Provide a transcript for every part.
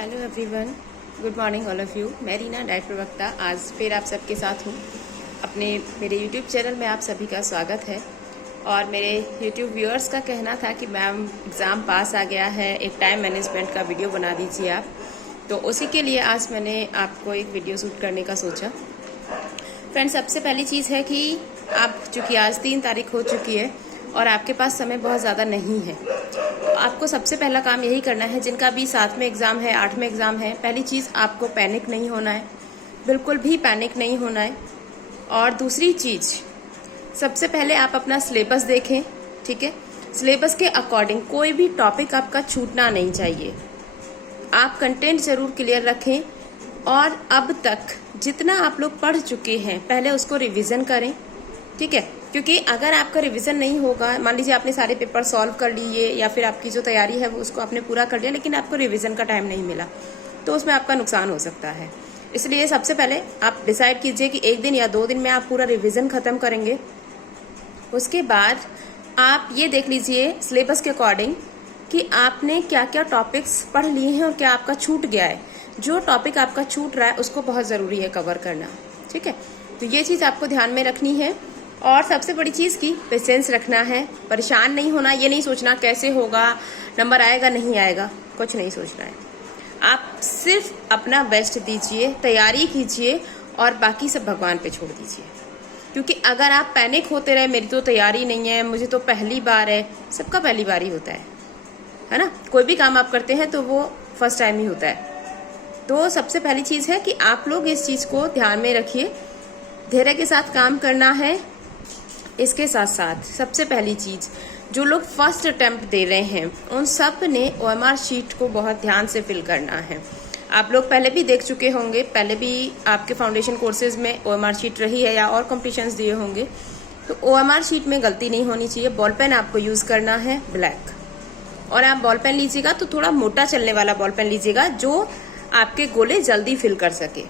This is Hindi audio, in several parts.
Hello everyone, good morning all of you. मैं रीना, डाइट प्रवक्ता, आज फिर आप सबके साथ हूँ। मेरे यूट्यूब चैनल में आप सभी का स्वागत है। और मेरे यूट्यूब व्यूअर्स का कहना था कि मैम एग्ज़ाम पास आ गया है, एक टाइम मैनेजमेंट का वीडियो बना दीजिए आप। तो उसी के लिए आज मैंने आपको एक वीडियो शूट करने का सोचा। फ्रेंड्स, सबसे पहली चीज़ है कि आप चूँकि आज 3 तारीख हो चुकी है और आपके पास समय बहुत ज़्यादा नहीं है, आपको सबसे पहला काम यही करना है, जिनका भी 7 में एग्ज़ाम है, 8 में एग्ज़ाम है, पहली चीज़ आपको पैनिक नहीं होना है, बिल्कुल भी पैनिक नहीं होना है। और दूसरी चीज़, सबसे पहले आप अपना सिलेबस देखें, ठीक है। सिलेबस के अकॉर्डिंग कोई भी टॉपिक आपका छूटना नहीं चाहिए। आप कंटेंट ज़रूर क्लियर रखें और अब तक जितना आप लोग पढ़ चुके हैं पहले उसको रिवीजन करें, ठीक है। क्योंकि अगर आपका रिवीजन नहीं होगा, मान लीजिए आपने सारे पेपर सॉल्व कर लिए या फिर आपकी जो तैयारी है वो उसको आपने पूरा कर लिया, लेकिन आपको रिवीजन का टाइम नहीं मिला, तो उसमें आपका नुकसान हो सकता है। इसलिए सबसे पहले आप डिसाइड कीजिए कि 1 दिन या 2 दिन में आप पूरा रिवीजन खत्म करेंगे। उसके बाद आप ये देख लीजिए सिलेबस के अकॉर्डिंग कि आपने क्या क्या टॉपिक्स पढ़ लिए हैं और क्या आपका छूट गया है। जो टॉपिक आपका छूट रहा है उसको बहुत ज़रूरी है कवर करना, ठीक है। तो ये चीज़ आपको ध्यान में रखनी है। और सबसे बड़ी चीज़ की पेशेंस रखना है, परेशान नहीं होना। ये नहीं सोचना कैसे होगा, नंबर आएगा नहीं आएगा, कुछ नहीं सोचना है। आप सिर्फ अपना बेस्ट दीजिए, तैयारी कीजिए और बाकी सब भगवान पे छोड़ दीजिए। क्योंकि अगर आप पैनिक होते रहे, मेरी तो तैयारी नहीं है, मुझे तो पहली बार है, सबका पहली बार ही होता है ना। कोई भी काम आप करते हैं तो वो फर्स्ट टाइम ही होता है। तो सबसे पहली चीज़ है कि आप लोग इस चीज़ को ध्यान में रखिए, धैर्य के साथ काम करना है। इसके साथ साथ सबसे पहली चीज़, जो लोग फर्स्ट अटेम्प्ट दे रहे हैं उन सब ने OMR शीट को बहुत ध्यान से फिल करना है। आप लोग पहले भी देख चुके होंगे, पहले भी आपके फाउंडेशन कोर्सेज में OMR शीट रही है या और कॉम्पिटिशन्स दिए होंगे, तो OMR शीट में गलती नहीं होनी चाहिए। बॉल पेन आपको यूज़ करना है ब्लैक, और आप बॉल पेन लीजिएगा तो थोड़ा मोटा चलने वाला बॉल पेन लीजिएगा, जो आपके गोले जल्दी फिल कर सके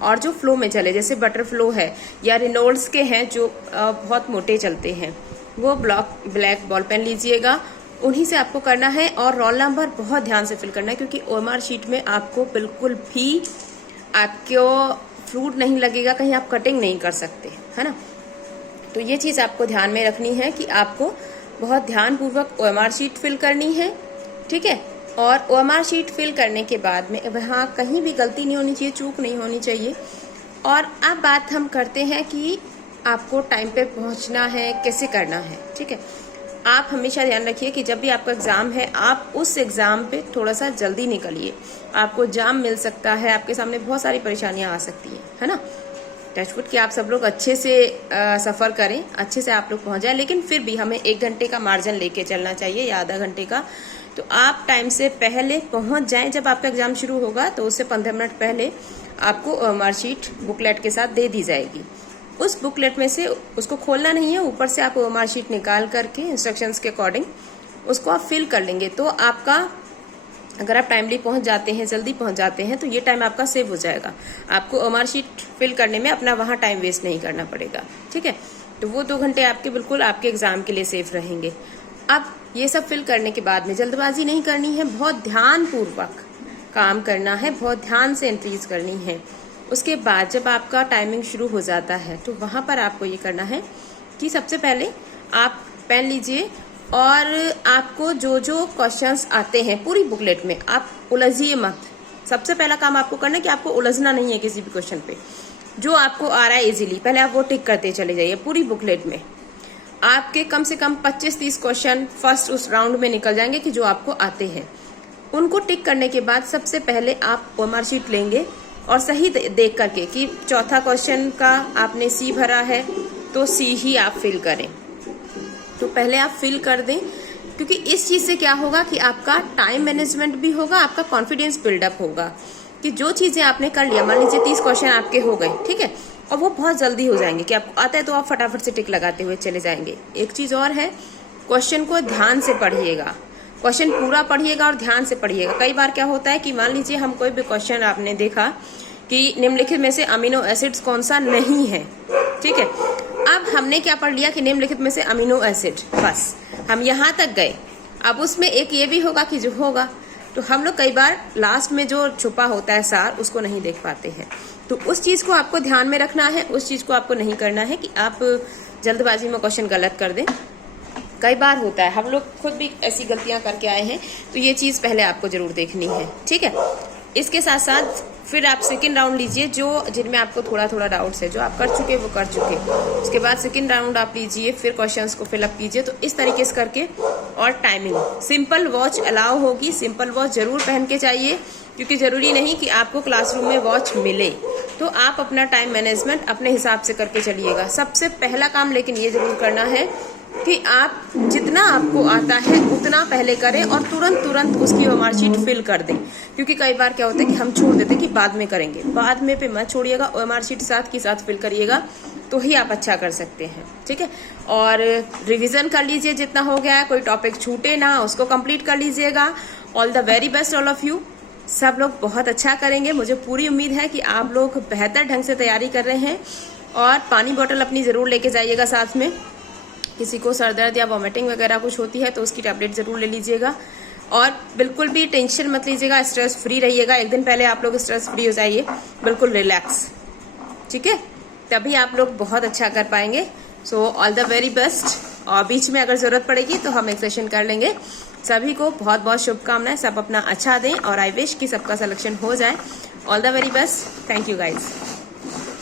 और जो फ्लो में चले, जैसे बटर फ्लो है या रेनॉल्ड्स के हैं जो बहुत मोटे चलते हैं, वो ब्लैक बॉल पेन लीजिएगा, उन्हीं से आपको करना है। और रोल नंबर बहुत ध्यान से फिल करना है, क्योंकि OMR शीट में आपको बिल्कुल भी आपको फ्रूट नहीं लगेगा, कहीं आप कटिंग नहीं कर सकते, है ना। तो ये चीज़ आपको ध्यान में रखनी है कि आपको बहुत ध्यानपूर्वक OMR शीट फिल करनी है, ठीक है। और OMR शीट फिल करने के बाद में वहाँ कहीं भी गलती नहीं होनी चाहिए, चूक नहीं होनी चाहिए। और अब बात हम करते हैं कि आपको टाइम पे पहुँचना है, कैसे करना है, ठीक है। आप हमेशा ध्यान रखिए कि जब भी आपका एग्ज़ाम है, आप उस एग्ज़ाम पे थोड़ा सा जल्दी निकलिए। आपको जाम मिल सकता है, आपके सामने बहुत सारी परेशानियाँ आ सकती हैं, है ना। टचवुड कि आप सब लोग अच्छे से सफ़र करें, अच्छे से आप लोग पहुँच जाए, लेकिन फिर भी हमें 1 घंटे का मार्जिन लेके चलना चाहिए या आधा घंटे का। तो आप टाइम से पहले पहुंच जाएं। जब आपका एग्ज़ाम शुरू होगा तो उससे 15 मिनट पहले आपको OMR शीट बुकलेट के साथ दे दी जाएगी। उस बुकलेट में से उसको खोलना नहीं है, ऊपर से आप OMR शीट निकाल करके इंस्ट्रक्शंस के अकॉर्डिंग उसको आप फिल कर लेंगे। तो आपका, अगर आप टाइमली पहुंच जाते हैं, जल्दी पहुंच जाते हैं, तो ये टाइम आपका सेव हो जाएगा। आपको OMR शीट फिल करने में अपना वहाँ टाइम वेस्ट नहीं करना पड़ेगा, ठीक है। तो वो 2 घंटे आपके बिल्कुल आपके एग्ज़ाम के लिए सेफ रहेंगे। अब ये सब फिल करने के बाद में जल्दबाजी नहीं करनी है, बहुत ध्यानपूर्वक काम करना है, बहुत ध्यान से एंट्रीज करनी है। उसके बाद जब आपका टाइमिंग शुरू हो जाता है तो वहाँ पर आपको ये करना है कि सबसे पहले आप पेन लीजिए और आपको जो जो क्वेश्चंस आते हैं पूरी बुकलेट में आप उलझिए मत। सबसे पहला काम आपको करना है कि आपको उलझना नहीं है किसी भी क्वेश्चन पे। जो आपको आ रहा है इजीली, पहले आप वो टिक करते चले जाइए। पूरी बुकलेट में आपके कम से कम 25-30 क्वेश्चन फर्स्ट उस राउंड में निकल जाएंगे कि जो आपको आते हैं। उनको टिक करने के बाद सबसे पहले आप OMR शीट लेंगे और सही देख करके कि चौथा क्वेश्चन का आपने C भरा है तो C ही आप फिल करें। तो पहले आप फिल कर दें, क्योंकि इस चीज़ से क्या होगा कि आपका टाइम मैनेजमेंट भी होगा, आपका कॉन्फिडेंस बिल्डअप होगा कि जो चीज़ें आपने कर लिया, मान लीजिए 30 क्वेश्चन आपके हो गए, ठीक है, और वो बहुत जल्दी हो जाएंगे कि आपको आता है तो आप फटाफट से टिक लगाते हुए चले जाएंगे। एक चीज़ और है, क्वेश्चन को ध्यान से पढ़िएगा, क्वेश्चन पूरा पढ़िएगा और ध्यान से पढ़िएगा। कई बार क्या होता है कि मान लीजिए हम कोई भी क्वेश्चन आपने देखा कि निम्नलिखित में से अमीनो एसिड्स कौन सा नहीं है, ठीक है। अब हमने क्या पढ़ लिया कि निम्नलिखित में से अमीनो एसिड, बस हम यहाँ तक गए। अब उसमें एक ये भी होगा कि जो होगा तो हम लोग कई बार लास्ट में जो छुपा होता है सार उसको नहीं देख पाते हैं। तो उस चीज को आपको ध्यान में रखना है, उस चीज को आपको नहीं करना है कि आप जल्दबाजी में क्वेश्चन गलत कर दें। कई बार होता है, हम लोग खुद भी ऐसी गलतियां करके आए हैं, तो ये चीज पहले आपको जरूर देखनी है, ठीक है। इसके साथ साथ फिर आप सेकेंड राउंड लीजिए, जो जिनमें आपको थोड़ा थोड़ा डाउट्स है, जो आप कर चुके वो कर चुके। उसके बाद सेकेंड राउंड आप लीजिए, फिर क्वेश्चंस को फिलअप कीजिए। तो इस तरीके से करके, और टाइमिंग सिंपल वॉच अलाउ होगी, सिंपल वॉच जरूर पहन के चाहिए, क्योंकि जरूरी नहीं कि आपको क्लासरूम में वॉच मिले। तो आप अपना टाइम मैनेजमेंट अपने हिसाब से करके चलिएगा। सबसे पहला काम लेकिन ये जरूर करना है कि आप जितना आपको आता है उतना पहले करें और तुरंत उसकी ओएमआर शीट फिल कर दें। क्योंकि कई बार क्या होता है कि हम छोड़ देते हैं कि बाद में करेंगे, बाद में पे मत छोड़िएगा, ओएमआर शीट साथ की साथ फिल करिएगा, तो ही आप अच्छा कर सकते हैं, ठीक है। और रिवीजन कर लीजिए जितना हो गया है, कोई टॉपिक छूटे ना, उसको कंप्लीट कर लीजिएगा। All the very best all of you. सब लोग बहुत अच्छा करेंगे, मुझे पूरी उम्मीद है कि आप लोग बेहतर ढंग से तैयारी कर रहे हैं। और पानी बोतल अपनी जरूर लेके जाइएगा साथ में। किसी को सर दर्द या वॉमिटिंग वगैरह कुछ होती है तो उसकी टैबलेट जरूर ले लीजिएगा। और बिल्कुल भी टेंशन मत लीजिएगा, स्ट्रेस फ्री रहिएगा। एक दिन पहले आप लोग स्ट्रेस फ्री हो जाइए, बिल्कुल रिलैक्स, ठीक है, तभी आप लोग बहुत अच्छा कर पाएंगे। So all the very best. और बीच में अगर जरूरत पड़ेगी तो हम एक सेशन कर लेंगे। सभी को बहुत बहुत शुभकामनाएं, सब अपना अच्छा दें और आई विश कि सबका सिलेक्शन हो जाए। All the very best. Thank you guys.